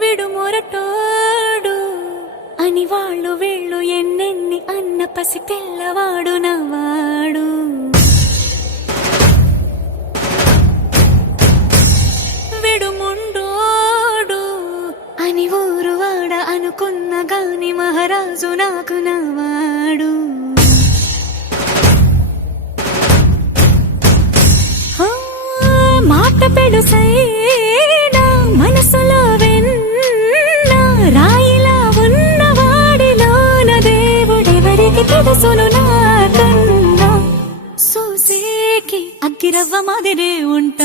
విడు మొరటోడు అని వాళ్ళు వీళ్ళు ఎన్నెన్ని అన్న పసి పిల్లవాడు నవ్వాడు. విడు ముండోడు అని ఊరు వాడ అనుకున్న గాని మహారాజు నాకు నవ్వాడు. మాట పెడుసైనా మనసులో వెన్న రాయిలా ఉన్నవాడిలోన దేవుడెవరికి తెలుసును నాకన్నా. సూసేకి అగ్గిరవ్వ మాదిరే ఉంటా